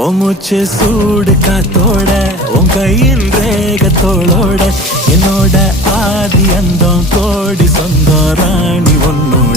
மூச்சு சூடு காத்தோட உன் கையின் ரேகத்தோளோட என்னோட ஆதி அந்தம் கோடி சொந்தம் ராணி ஒன்னும்